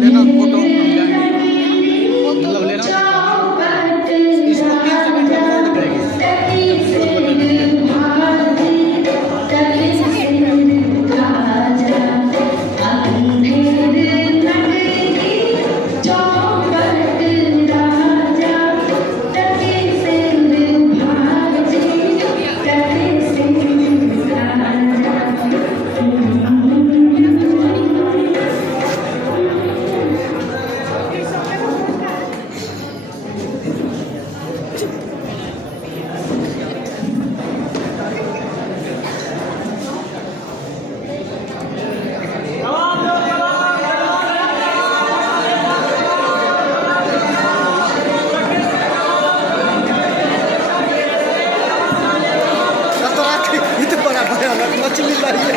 लेना फोटो मतलब लेना इसको 3 सेकंड में होल्ड करेंगे। मछली लाइए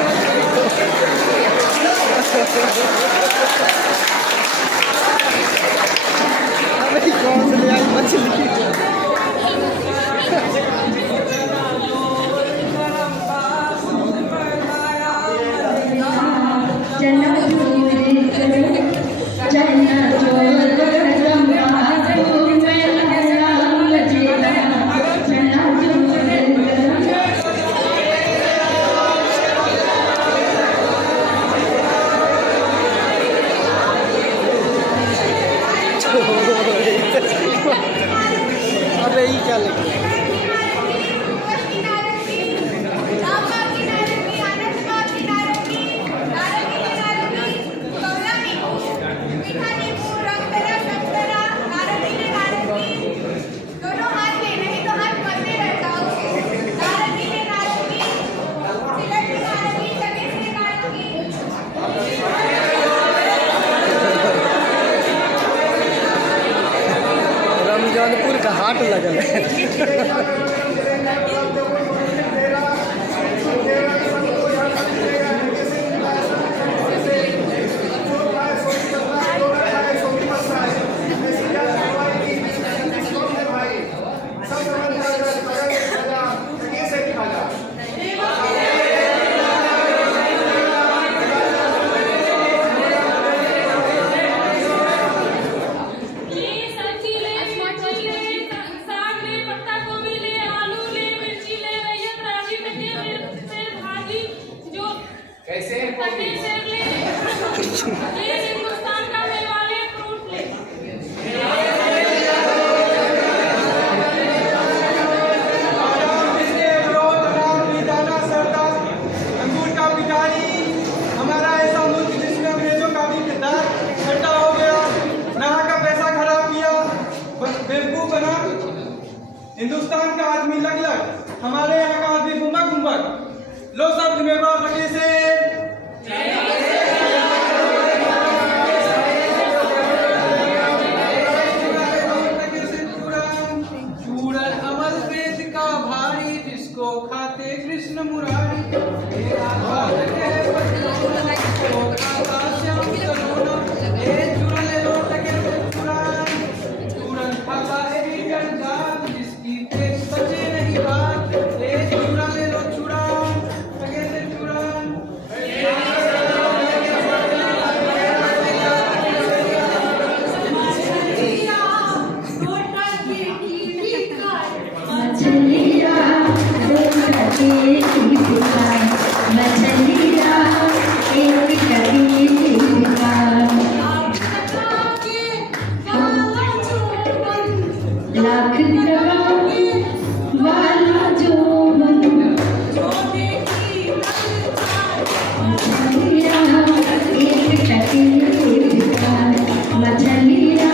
अरे कौन से ले आई मछली। अरे ये क्या लगे रमजानपुर का हाट लगल है। कैसे हिंदुस्तान का मेवाले फ्रूट ले अंगूर का पिटारी हमारा ऐसा मुल्क जिसमें अंग्रेजों का भी किरदार छट्टा हो गया, यहाँ का पैसा खराब किया, बेवकूफ बना। हिंदुस्तान का आदमी लग हमारे यहाँ का आदमी गुम्बक। लो सब जिम्मेवार लगे से मुरारी हे राधा टके पतिलोना राधा श्याम सलोना हे चूड़ा ले लो टके से चुरान चूरन खाता है गंजा जिसकी पेट बचे नहीं बात हे चूड़ा ले लो चुरान टके से चुरान मछलिया एक टके की दुकान मछलिया एक टके की दुकान लाख टका वाला जो मन मछलिया एक टके की दुकान मछलिया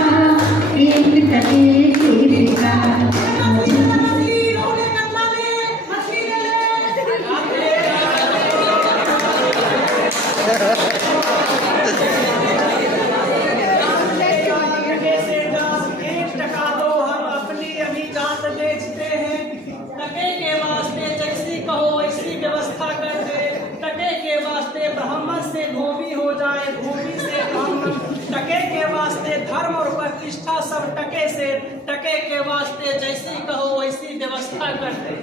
एक टके की दुकान ब्राह्मण से भूमि हो जाए भूमि से ब्राह्मण टके के वास्ते धर्म और प्रतिष्ठा सब टके से टके के वास्ते जैसी कहो वैसी व्यवस्था कर दे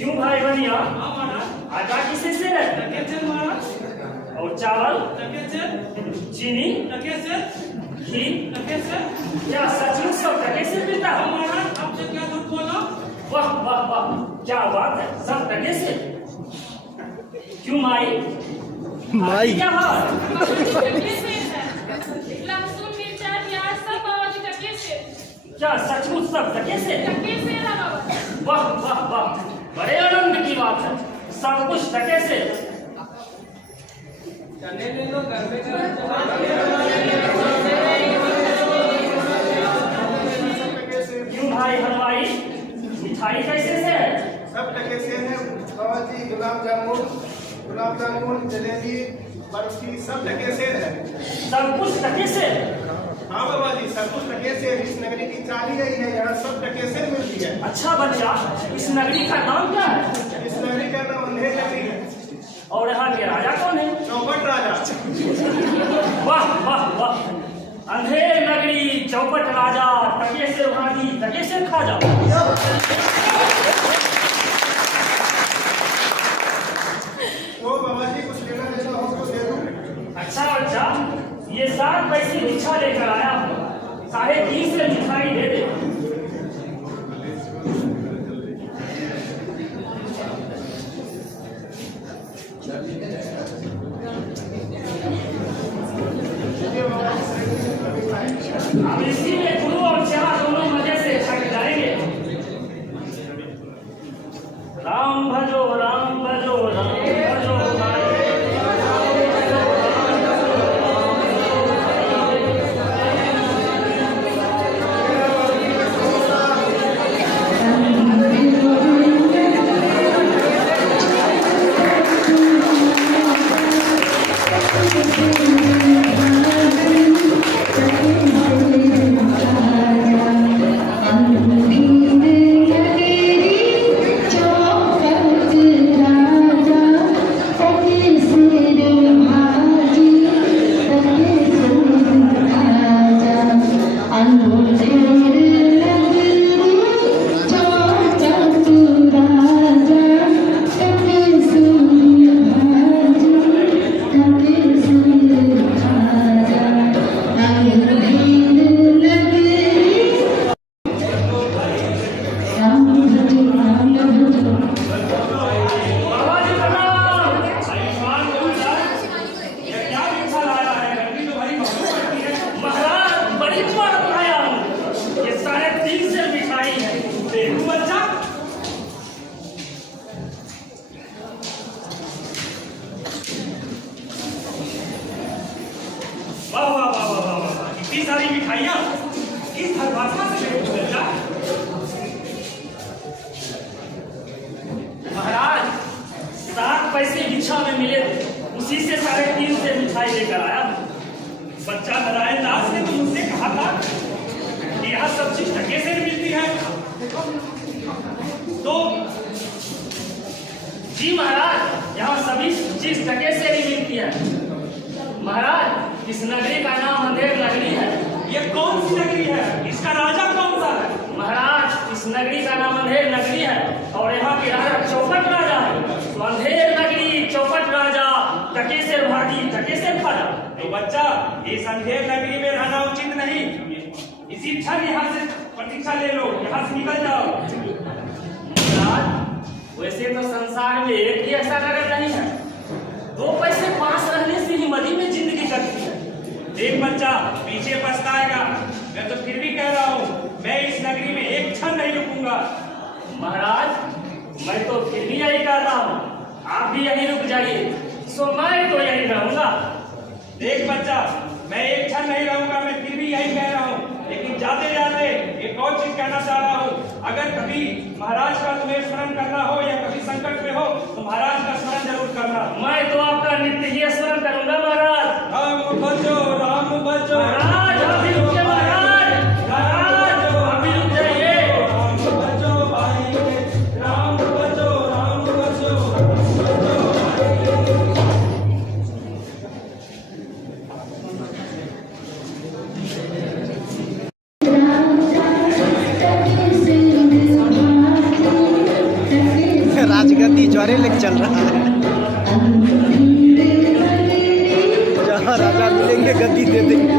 क्यों भाई बनिया आटा किसे से है और चावल चीनी घी क्या सचमुच सब टके से मिलता है वाह वाह वाह क्या बात है सब टके से क्यों माई क्या हाल लहसुन मिर्चा प्याज सब बाबाजी टके से क्या सचमुच सब टके से टके से है बाबा वाह वाह वाह बड़े आनंद की बात है सब कुछ टके से चने ले लो घर में क्यों भाई हलवाई मिठाई कैसे से है सब टके से है बाबा जी गुलाब जामुन जलेबी बर्फी सब टके से है सब कुछ टके से हाँ बाबा जी सब कुछ टके से इस नगरी की चाली रही है यहाँ सब टके से मिलती है अच्छा बच्चा इस नगरी का नाम क्या है इस नगरी का नाम अंधेर नगरी है और यहाँ के राजा कौन है चौपट राजा वाह वाह वाह अंधेर नगरी चौपट राजा टके से भागी टके से खा जाओ वो बाबा जी कुछ लेना देना हो तो दे दो अच्छा बच्चा ये 7 पैसे भिक्षा लेकर आया हूँ 3.5 से मिठाई दे दे अब इसी में गुरु और चेला दोनों मजे से छक जाएंगे राम भजो राम भजो राम भजो Thank you. इतनी सारी मिठाइयाँ इस हलवासा से मेरे को मिल जाए। महाराज 7 पैसे भिक्षा में मिले, उसी से 3.5 से मिठाई लेकर आया। बच्चा नारायण दास ने तो मुझसे कहा था कि यह सब चीज टके से मिलती है। तो जी महाराज, यहाँ सभी चीज टके से ही मिलती है। महाराज, इस नगरी का नाम अंधेर नगरी है। ये कौन सी नगरी है? इसका राजा कौन सा है? महाराज, इस नगरी का नाम अंधेर नगरी है और यहाँ के राजा चौपट राजा है। तो अंधेर नगरी, चौपट राजा, टके से भागी, टके से भागा। तो बच्चा, इस अंधेर नगरी में रहना उचित नहीं। इसी क्षण यहाँ से प्रतीक्षा ले लो, यहाँ से निकल जाओ। महाराज, वैसे तो संसार में एक ही ऐसा नगर नहीं है। 2 पैसे पास रहने से ही मदी में जिंदगी कटती है। देख बच्चा, पीछे पछताएगा। मैं तो फिर भी कह रहा हूँ, मैं इस नगरी में एक क्षण नहीं रुकूंगा। महाराज, मैं तो फिर भी यही कर रहा हूँ, आप भी यहीं रुक जाइए, सो मैं तो यहीं रहूंगा। देख बच्चा, मैं एक क्षण नहीं रहूंगा, मैं फिर भी यही कह रहा हूँ। लेकिन जाते जाते एक और चीज कहना चाह रहा हूँ। अगर कभी महाराज का तुम्हें स्मरण करना हो या कभी संकट में हो तो महाराज का स्मरण जरूर करना। मैं तो आपका नित्य ही स्मरण करूंगा महाराज। राम बचो, राम बचो। महाराज, आप भी रुकिए महाराज। महाराज, आप भी रुक जाइए। राम बचो भाई, राम बचो, राम बचो। राजगद्दी ज्वारे लेके चल रहा है। जहाँ राजा मिलेंगे गद्दी दे देंगे।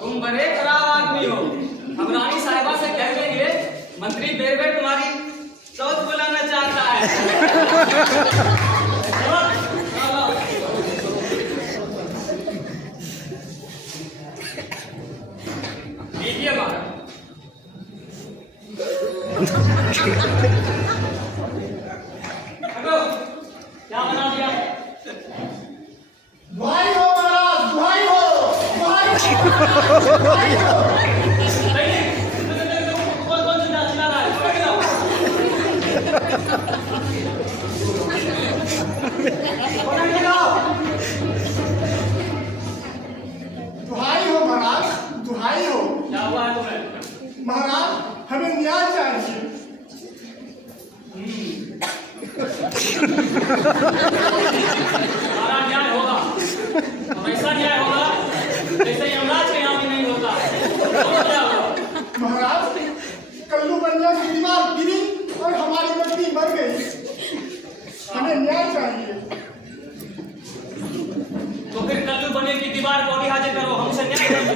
तुम बड़े खराब आदमी हो। हम रानी साहिबा से कह देंगे, मंत्री बेर-बेर तुम्हारी चौथ बुलाना चाहता है। लीजिए महाराज। क्या बना दिया? दुहाई हो महाराज, दुहाई हो, दुहाई हो। दुहाई हो महाराज, दुहाई हो। क्या हुआ है तुम्हें? महाराज, हमें न्याय चाहिए। हमारा न्याय होगा, ऐसा न्याय होगा जैसे यमराज के यहाँ भी नहीं होता। क्या होगा? महाराज, कल्लू बनिया की दीवार गिरी और हमारी लड़की मर गई। हमें न्याय चाहिए। तो फिर कल्लू बने की दीवार को अभी हाजिर करो, हम उसे न्याय देंगे।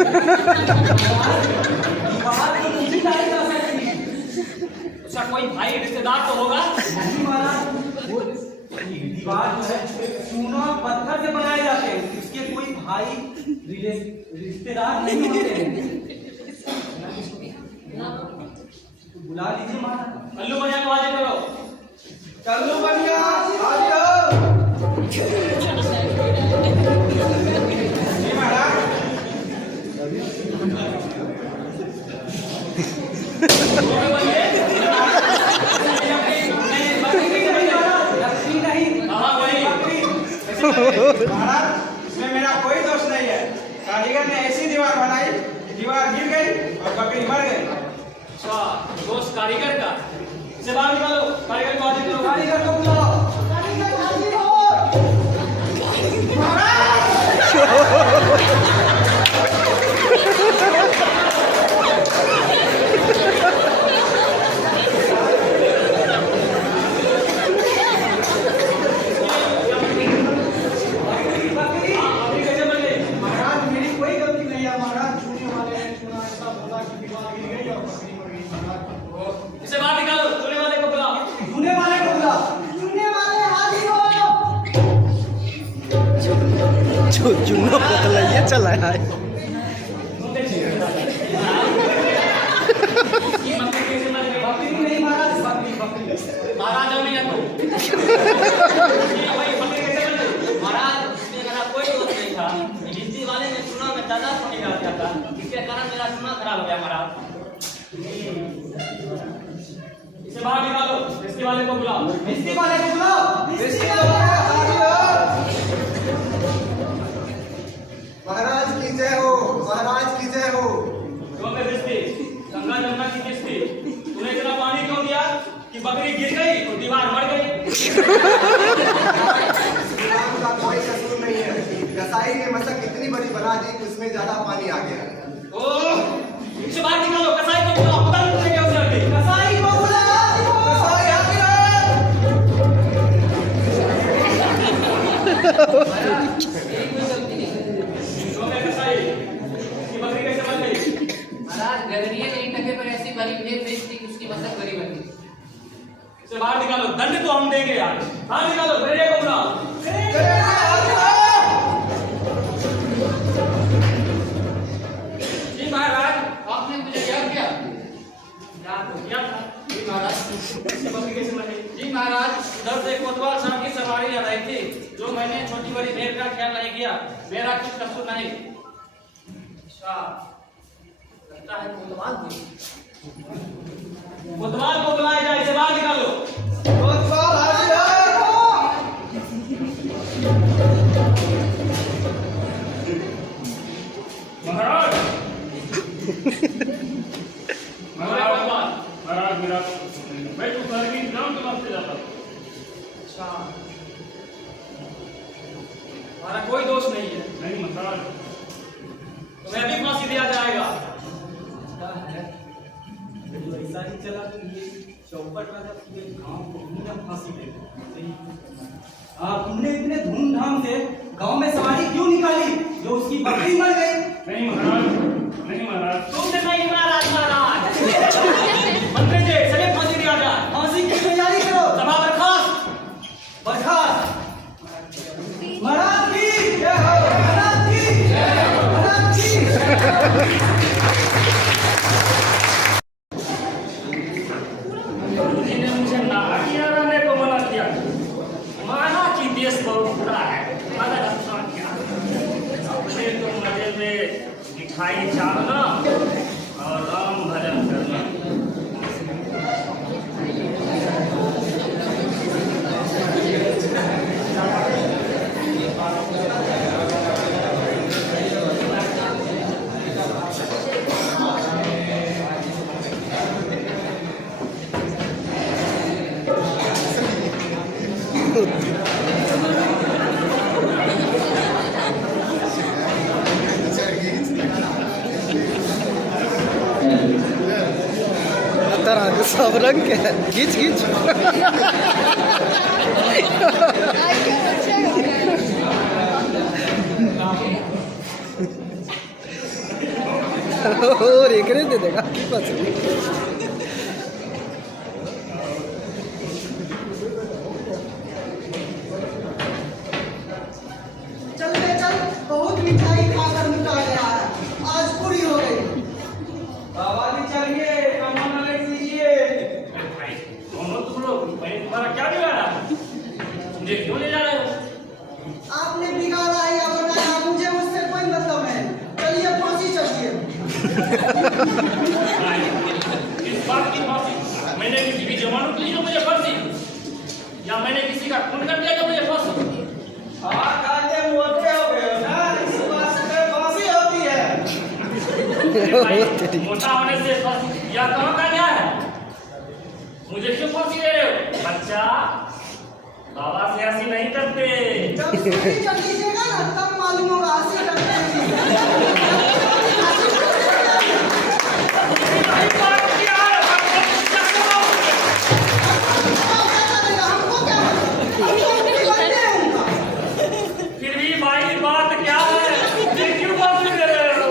बाहर तो मुझे नहीं कर सकती। उसका कोई भाई रिश्तेदार तो होगा। नहीं महाराज, वो दीवार जो है चूना पत्थर से बनाए जाते हैं, उसके कोई भाई रिश्तेदार नहीं होते हैं। बुला लीजिए महाराज। कल्लू बनिया को हाजिर करो। कल्लू बनिया आ जाओ। जी महाराज। महाराज इसमें मेरा कोई दोष नहीं है। कारीगर ने ऐसी दीवार बनाई कि दीवार गिर गई और बकरी मर गई। अच्छा, दोस्त कारीगर का। इसे बाहर निकालो, कारीगर को हाजिर करो। कारीगर को बुलाओ। महाराज मेरी कोई गलती नहीं है। महाराज छूने वाले ने छूना, ऐसा बोला कि दीवार गिर गई और बकरी मर गई। महाराज इसे बाहर निकालो, धोने वाले को बुलाओ। धुने वाले को बुलाओ। चुनो पतला ये चला है। ये बकरी कैसे मर गई? बकरी नहीं महाराज, बकरी। महाराज नहीं है तो। ये भाई बकरी कैसे मर गई? महाराज इसमें मेरा कोई दोष नहीं था। बिजली वाले ने चूना में ज्यादा पानी डाल दिया था, इसके कारण मेरा चूना खराब हो गया महाराज। इसे बाहर निकालो, मिस्त्री वाले को बुलाओ। मिस्त्री वाले को बुलाओ। मिस्त्री वाले आ जाओ। महाराज की जय हो, महाराज की जय हो। क्यों बे मिस्त्री? गंगा जमुना की मिस्त्री, तूने इतना पानी क्यों दिया कि बकरी गिर गई और दीवार मर गई? काम का कोई कसूर नहीं है। कसाई ने मशक इतनी बड़ी बना दी कि उसमें ज्यादा पानी आ गया। ओह, इसे बाहर निकालो, कसाई को बुलाओ, पता नहीं चलेगा उसे अभी। कसाई को बुलाओ। कसाई आ गया। क्यों बे कसाई? इसकी बकरी कैसे मर गई? महाराज गदरिये ने टके पर ऐसी बड़ी भेद बेच दी कि उसकी मसक बड़ी बन गई। इसे बाहर निकालो, दंड तो हम देंगे यार। बाहर निकालो, गदरिये को बुलाओ। जी महाराज, आपने मुझे याद किया। याद तो किया था। जी महाराज। इसकी बकरी कैसे मर गई? जी महाराज, उधर से कोतवाल साहब की सवारी आ रही थी, जो मैंने छोटी बड़ी भेड़ का ख्याल नहीं किया। मेरा कुछ कसूर नहीं। अच्छा, लगता है कोतवाल हुई। कोतवाल को बुलाया जाए, इसे बाहर निकालो। कोतवाल आ जाओ। महाराज कोतवाल। महाराज मेरा मैं तो घर की इंतजाम के वास्ते जाता हूँ। अच्छा, हमारा कोई दोष नहीं है, नहीं महाराज, तुम्हें अभी फांसी दिया जाएगा। तो ऐसा ही चला तो ये चौपट वाला ये गांव को ही ना फांसी दे दे। तुमने इतने धूमधाम से गांव में सवारी क्यों निकाली जो उसकी बकरी मर गई? नहीं महाराज, नहीं महाराज। तुमसे नहीं महाराज, महाराज मंत्री जी, सभी फांसी दिया जाए। फांसी की तैयारी करो। सभा बर्खास्त। बरखास्त। महाराज की जय हो। महाराज की जय हो। महाराज की इन्हें मुझे नारा किया रहने को मना किया। माना कि देश बहुत बुरा है, मगर अच्छा क्या? अपने तो मजे में मिठाई चाहना रंग सब रंग के है। खींच खींच और एक दे देगा की पसंद चल बे चल, बहुत मिठाई खाकर मुका गया है, आज पूरी हो गई। बाबा जी चलिए, कमान अलग लीजिए। भाई दोनों तुम लोग भाई तुम्हारा क्या बिगाड़ा? मुझे क्यों ले जा रहे हो? आपने बिगाड़ा है या बनाया, मुझे उससे कोई मतलब है। चलिए फांसी चढ़िए। इस बात की फांसी मैंने किसी भी जवानों के लिए मुझे फांसी, या मैंने किसी का खून कर दिया जो मुझे फांसी? हाँ, काटे मोटे हो गए हो ना, इस बात से फांसी होती है। भाई, मोटा होने से फांसी या कहाँ का क्या है? मुझे क्यों फांसी दे रहे हो? बच्चा बाबा से हंसी नहीं करते। जब सीढ़ी चढ़ लीजिएगा ना, तब मालूम होगा हंसी करते हैं। हमको क्या मतलब? हम तो अपनी बंदे हैं उनका। फिर भी भाई बात क्या है? मुझे क्यों फांसी दे रहे हो?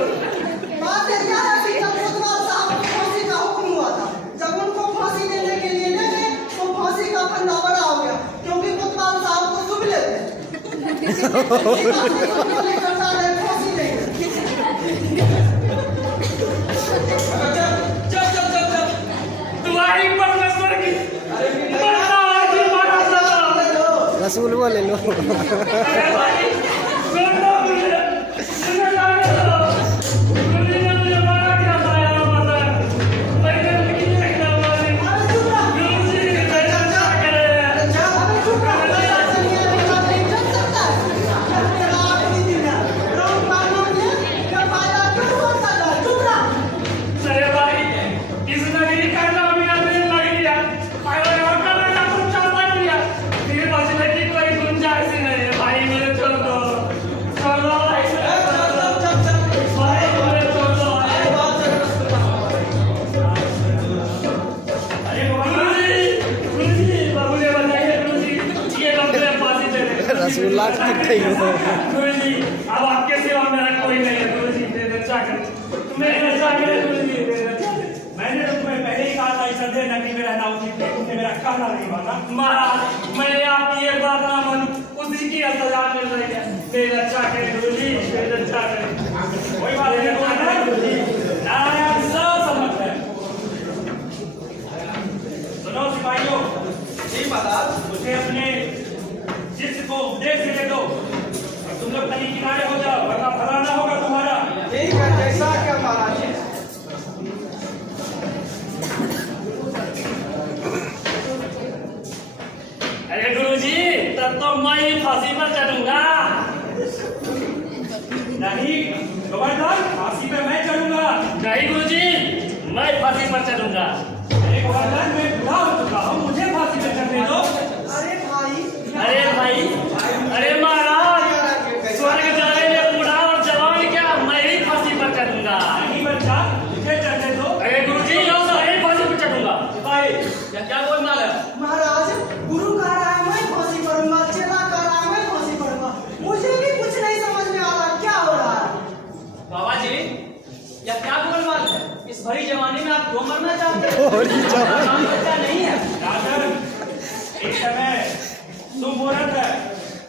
बात यह है कि जब कोतवाल साहब को फांसी का हुक्म हुआ था, जब उनको फांसी देने के लिए ले गए, तो फांसी का फंदा बड़ा हो गया, क्योंकि कोतवाल साहब को सुबह लेते हैं। फांसी देंगे। तुम्हारी परमेश्वर की मरना है कि मरना चाहता? रसूल वो ले लो अरे भाई सुन लो मुझे, सुनो जाने दो। तुमने मुझे मारा क्या था यार? पता है मैंने लिखी है क्या वाली? गुरुजी मेरा क्या करे? अरे भाई इस नगरी का नाम याद नहीं लग गया, अरे यहाँ का ना कुछ चाहता नहीं है, फिर बचने की कोई गुंजाइश ही नहीं है। भाई मुझे छोड़ दो, छोड़ दो भाई, भाई मुझे छोड़ दो। अरे गुरुजी मुझे बताइए गुरुजी, ये लोग मेरे फांसी दे रहे हैं। रसूलुल्लाह की दिख गई हो। गुरुजी अब आपके सिवा मेरा कोई नहीं है। गुरुजी दे दे चाकर, तुम्हें ऐसा करे गुरुजी दे दे चाकर। मैंने तो तुम्हें पहले ही कहा था इस संदेह नगरी में रहना उचित नहीं, तुमने मेरा कहना नहीं माना। महाराज मैं आपकी एक बात ना मानूं, उसी की सजा मिल रही है। मेरा अच्छा करे गुरुजी, मेरा अच्छा करे। कोई बात नहीं बोलना गुरुजी, नारायण सब समझ है। सुनो सिपाहियों, जी महाराज। मुझे अपने शिष्य को उपदेश दे दो और तुम लोग कहीं किनारे हो जाओ, वरना फलाना होगा तुम्हारा। ठीक है, जैसा क्या महाराज जी। अरे गुरुजी तब तो मैं ही फांसी पर चढ़ूंगा। नहीं गवर्नर, फांसी पे मैं चढ़ूंगा। नहीं गुरुजी मैं फांसी पर चढ़ूंगा। अरे गवर्नर, मैं बूढ़ा हो चुका हूँ, मुझे फांसी पे चढ़ने दो। अरे भाई, अरे भाई, अरे महाराज स्वर्ग जाने में बूढ़ा और जवान क्या, मैं ही फांसी पर चढ़ूंगा। नहीं बच्चा, मुझे चढ़ने दो। अरे गुरुजी लो तो मैं फांसी पर चढ़ूंगा। भाई क्या बोलना है? महाराज गुरु कह रहा है मैं फांसी करूंगा, चेला कह रहा है मैं फांसी करूंगा। मुझे भी कुछ नहीं समझ में आ रहा क्या हो रहा है। बाबा जी या क्या गोलमाल है? इस भरी जवानी में आप क्यों मरना चाहते हैं? बच्चा नहीं है। राजन, इस समय तुम मूर्ख है,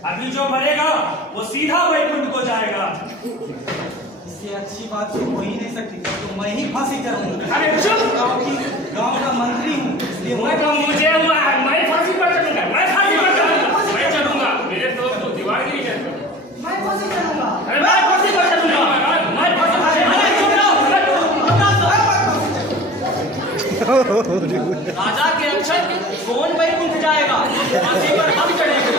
अभी जो मरेगा वो सीधा वैकुंठ को जाएगा। इससे अच्छी बात तो हो ही नहीं सकती, तो मैं ही फांसी चढ़ूंगा। अरे चुप! गांव का मंत्री हूँ, इसलिए मुझे हुआ है, मैं फांसी पर चढ़ूंगा, मैं फांसी पर चढ़ूंगा, मैं चढ़ूंगा। मेरे तो दीवार गिरी है। मैं फांसी चढ़ूंगा। अरे मैं फांसी पर चढ़ूंगा, मैं फांसी पर चढ़ूंगा। राजा के अक्षर कौन वैकुंठ जाएगा? फांसी पर हम चढ़ेंगे।